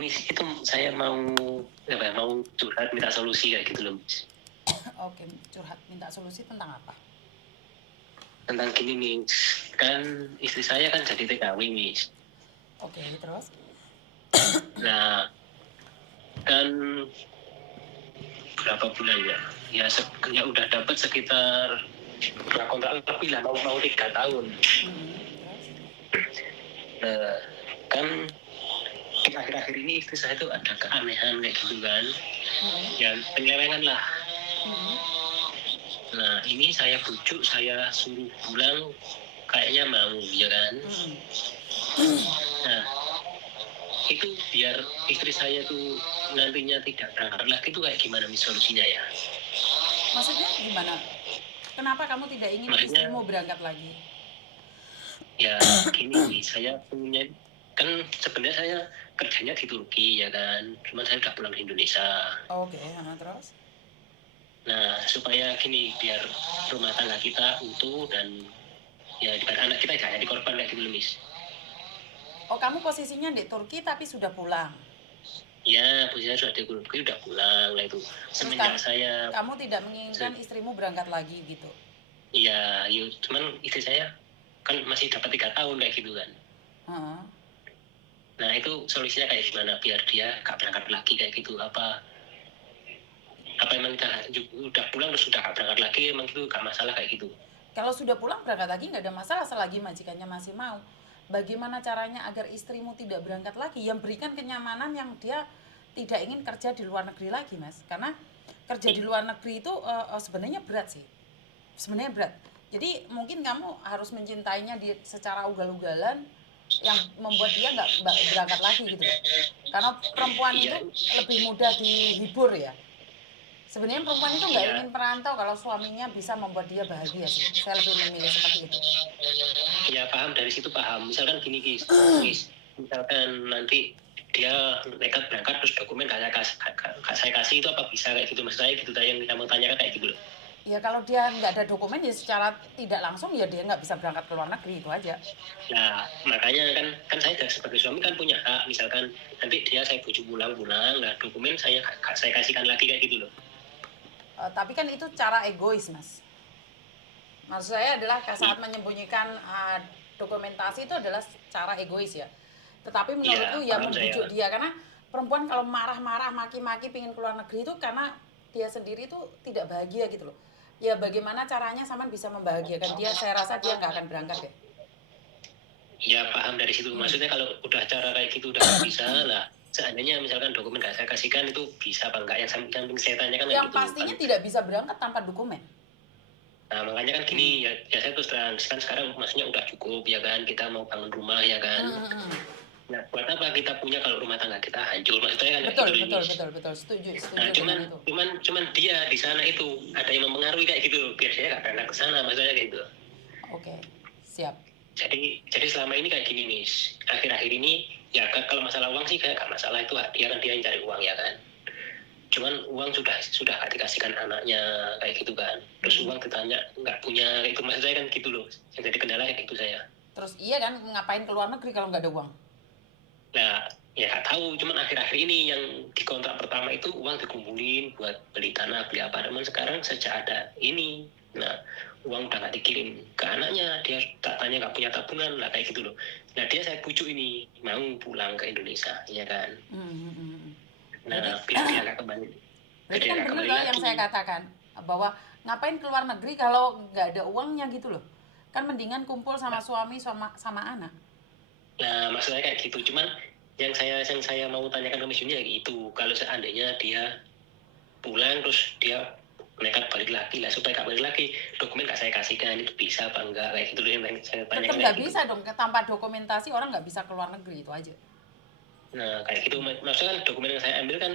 Miss, itu saya mau curhat minta solusi kayak gitu loh, Miss. Oke, curhat minta solusi tentang apa? Tentang gini, Miss. Kan istri saya kan jadi TKW, Miss. Oke, terus? Nah, kan berapa bulan ya? Ya udah dapat sekitar kontrak lebih lah, mau 3 tahun. Terus? Nah, kan di akhir-akhir ini istri saya tuh ada keanehan kayak gitu kan. Ya penyelewengan lah. Nah, ini saya bujuk, saya suruh pulang, kayaknya mau, ya kan? Nah, itu biar istri saya tuh nantinya tidak berangkat lagi tuh kayak gimana nih solusinya ya? Maksudnya gimana? Kenapa kamu tidak ingin Maksudnya istrimu berangkat lagi? ya gini, saya punya kan sebenarnya saya kerjanya di Turki ya kan, cuma saya udah pulang ke Indonesia. Oke, terus? Nah, supaya gini, biar rumah tangga kita utuh dan ya biar anak kita jangan jadi korban kayak gitu loh, Miss. Oh, kamu posisinya di Turki tapi sudah pulang. Ya, posisinya sudah di Turki, udah pulang lah itu. Terus Semenjak saya kamu tidak menginginkan istrimu berangkat lagi gitu? iya, cuman istri saya kan masih dapat 3 tahun kayak gitu kan. Nah, itu solusinya kayak gimana biar dia gak berangkat lagi kayak gitu? Apa emang kita udah pulang terus udah gak berangkat lagi, emang itu gak masalah kayak gitu? Kalau sudah pulang berangkat lagi nggak ada masalah selagi majikannya masih mau. Bagaimana caranya agar istrimu tidak berangkat lagi? Yang berikan kenyamanan yang dia tidak ingin kerja di luar negeri lagi, Mas. Karena kerja di luar negeri itu sebenarnya berat sih. Sebenarnya berat. Jadi mungkin kamu harus mencintainya secara ugal-ugalan yang membuat dia nggak berangkat lagi gitu loh. Karena perempuan itu lebih mudah dihibur ya. Sebenarnya perempuan itu nggak ingin perantau kalau suaminya bisa membuat dia bahagia sih. Saya lebih memilih seperti itu. Ya paham, dari situ paham. Misalkan gini, Guys. Misalkan nanti dia nekat berangkat terus dokumen gak saya kasih itu apa bisa kayak gitu? Maksud saya gitu yang kita mau tanyakan kayak gitu loh. Ya kalau dia nggak ada dokumen ya secara tidak langsung ya dia nggak bisa berangkat ke luar negeri, itu aja. Nah, makanya kan saya sebagai suami kan punya hak. Misalkan nanti dia saya bujuk pulang, nah dokumen saya kasihkan lagi kayak gitu loh. Tapi kan itu cara egois, Mas. Maksud saya adalah saat menyembunyikan dokumentasi itu adalah cara egois ya. Tetapi menurutku ya membujuk dia, karena perempuan kalau marah-marah, maki-maki pingin keluar negeri itu karena dia sendiri itu tidak bahagia gitu loh. Ya bagaimana caranya Saman bisa membahagiakan dia? Saya rasa dia nggak akan berangkat deh. Ya paham dari situ. Maksudnya kalau udah cara kayak gitu udah nggak bisa lah. Seandainya misalkan dokumen gak saya kasihkan itu bisa apa enggak? Yang saya tanyakan Yang gitu. pastinya tidak bisa berangkat tanpa dokumen. Nah makanya kan gini ya saya terus terang kan sekarang maksudnya udah cukup ya kan, kita mau bangun rumah ya kan. Nah buat apa kita punya kalau rumah tangga kita hancur? Maksudnya kan Betul, gitu betul, setuju nah dengan itu. cuman dia di sana itu ada yang mempengaruhi kayak gitu biar saya nggak berangkat ke sana, maksudnya kayak gitu. Oke, siap. Jadi selama ini kayak gini nih, akhir-akhir ini ya kalau masalah uang sih kayak gak masalah, itu dia kan dia yang cari uang ya kan. Cuman uang sudah gak dikasihkan anaknya kayak gitu kan. Terus uang ditanya nggak punya, itu maksud saya kan gitu loh. Yang jadi kendala kayak gitu saya. Terus iya kan ngapain ke luar negeri kalau nggak ada uang? Nah ya gak tahu, cuman akhir-akhir ini yang di kontrak pertama itu uang dikumpulin buat beli tanah, beli apartemen. Sekarang sejak ada ini, nah uang udah gak dikirim ke anaknya, dia tak tanya gak punya tabungan lah kayak gitu loh. Nah dia saya bujuk ini mau pulang ke Indonesia ya kan. Nah biar dia gak kembali. Berarti kan benar loh yang saya katakan bahwa ngapain ke luar negeri kalau nggak ada uangnya gitu loh. Kan mendingan kumpul sama suami sama anak. Nah maksudnya kayak gitu, cuman yang saya mau tanyakan ke Miss Yuni ya gitu, kalau seandainya dia pulang terus dia nekat balik lagi lah, supaya gak balik lagi dokumen gak saya kasihkan, itu bisa apa enggak kayak gitu loh yang saya tanyakan. Tetap nggak bisa dong, tanpa dokumentasi orang nggak bisa keluar negeri, itu aja. Nah kayak gitu, maksudnya kan dokumen yang saya ambil kan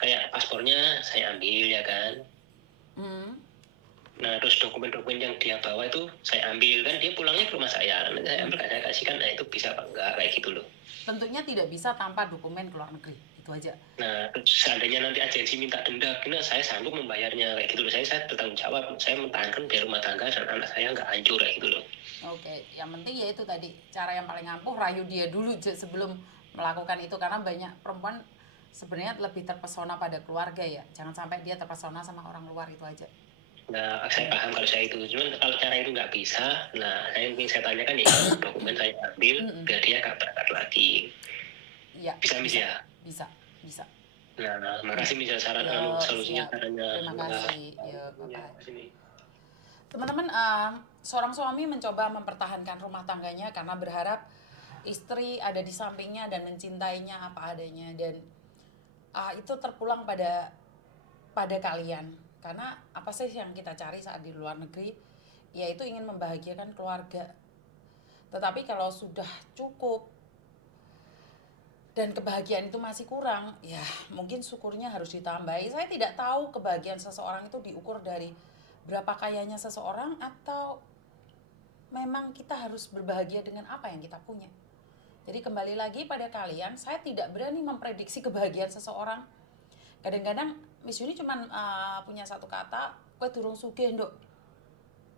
kayak paspornya saya ambil ya kan. Nah terus dokumen-dokumen yang dia bawa itu saya ambil, kan dia pulangnya ke rumah saya, nanti saya ambil saya kasihkan, nah itu bisa apa enggak kayak gitu loh. Tentunya tidak bisa tanpa dokumen keluar negeri, itu aja. Nah seandainya nanti agensi minta denda, kena saya sanggup membayarnya kayak gitu loh. Saya bertanggung jawab, saya mempertahankan biar rumah tangga dan anak saya nggak hancur kayak gitu loh. Oke, yang penting ya itu tadi cara yang paling ampuh, rayu dia dulu sebelum melakukan itu, karena banyak perempuan sebenarnya lebih terpesona pada keluarga ya. Jangan sampai dia terpesona sama orang luar, itu aja. Nah, saya paham kalau saya itu. Cuman kalau cara itu nggak bisa, nah saya ingin saya tanyakan ya, dokumen saya ambil, biar dia nggak berangkat lagi. Iya, Bisa, Miss ya? bisa, bisa. Nah, makasih Miss ya saran Yo, solusinya siap. sarannya. Terima kasih. Yo, Ya, bye-bye. sini. Teman-teman, seorang suami mencoba mempertahankan rumah tangganya karena berharap istri ada di sampingnya dan mencintainya apa adanya, dan itu terpulang pada kalian. Karena apa sih yang kita cari saat di luar negeri? Yaitu ingin membahagiakan keluarga. Tetapi kalau sudah cukup dan kebahagiaan itu masih kurang, ya mungkin syukurnya harus ditambahi. Saya tidak tahu kebahagiaan seseorang itu diukur dari berapa kayanya seseorang, atau memang kita harus berbahagia dengan apa yang kita punya. Jadi kembali lagi pada kalian, saya tidak berani memprediksi kebahagiaan seseorang. Kadang-kadang Miss Yuni cuma punya satu kata, "Kowe durung sugih, Nduk.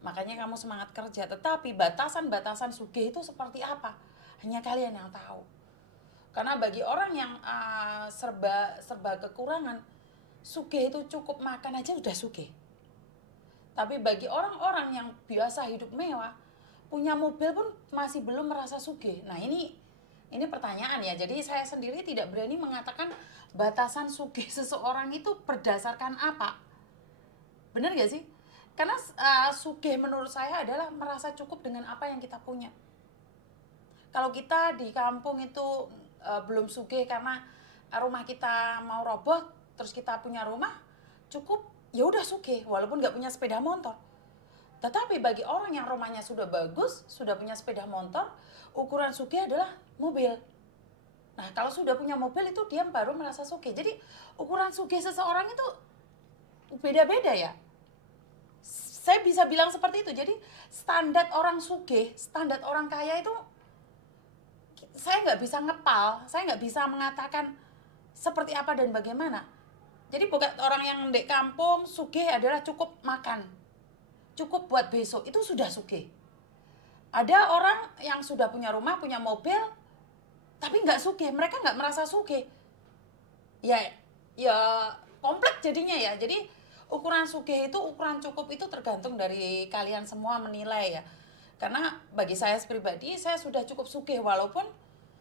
Makanya kamu semangat kerja." Tetapi batasan-batasan sugih itu seperti apa? Hanya kalian yang tahu. Karena bagi orang yang serba kekurangan, sugih itu cukup makan aja udah sugih. Tapi bagi orang-orang yang biasa hidup mewah, punya mobil pun masih belum merasa sugih. Nah, ini pertanyaan ya. Jadi saya sendiri tidak berani mengatakan batasan sugih seseorang itu berdasarkan apa. Benar gak sih? Karena sugih menurut saya adalah merasa cukup dengan apa yang kita punya. Kalau kita di kampung itu belum sugih karena rumah kita mau roboh, terus kita punya rumah cukup, ya udah sugih walaupun nggak punya sepeda motor. Tetapi bagi orang yang rumahnya sudah bagus, sudah punya sepeda motor, ukuran sugih adalah mobil. Nah, kalau sudah punya mobil itu dia baru merasa sugih. Jadi ukuran sugih seseorang itu beda-beda ya. Saya bisa bilang seperti itu. Jadi standar orang sugih, standar orang kaya itu saya nggak bisa ngepal, saya nggak bisa mengatakan seperti apa dan bagaimana. Jadi bukan orang yang di kampung sugih adalah cukup makan, cukup buat besok, itu sudah sugih. Ada orang yang sudah punya rumah, punya mobil, tapi nggak sugih, mereka nggak merasa sugih. Ya, ya kompleks jadinya ya. Jadi ukuran sugih itu, ukuran cukup itu tergantung dari kalian semua menilai ya. Karena bagi saya pribadi, saya sudah cukup sugih walaupun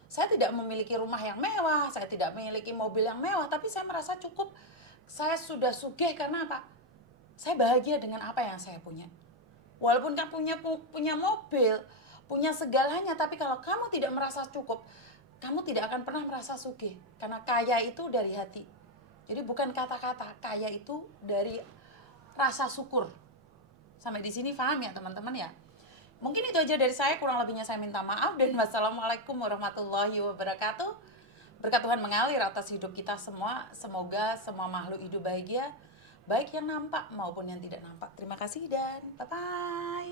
saya tidak memiliki rumah yang mewah, saya tidak memiliki mobil yang mewah, tapi saya merasa cukup. Saya sudah sugih karena apa? Saya bahagia dengan apa yang saya punya. Walaupun kan punya mobil, punya segalanya, tapi kalau kamu tidak merasa cukup, kamu tidak akan pernah merasa sugih. Karena kaya itu dari hati. Jadi bukan kata-kata, kaya itu dari rasa syukur. Sampai di sini paham ya teman-teman ya? Mungkin itu aja dari saya, kurang lebihnya saya minta maaf, dan wassalamualaikum warahmatullahi wabarakatuh. Berkat Tuhan mengalir atas hidup kita semua. Semoga semua makhluk hidup bahagia, baik yang nampak maupun yang tidak nampak. Terima kasih dan bye-bye.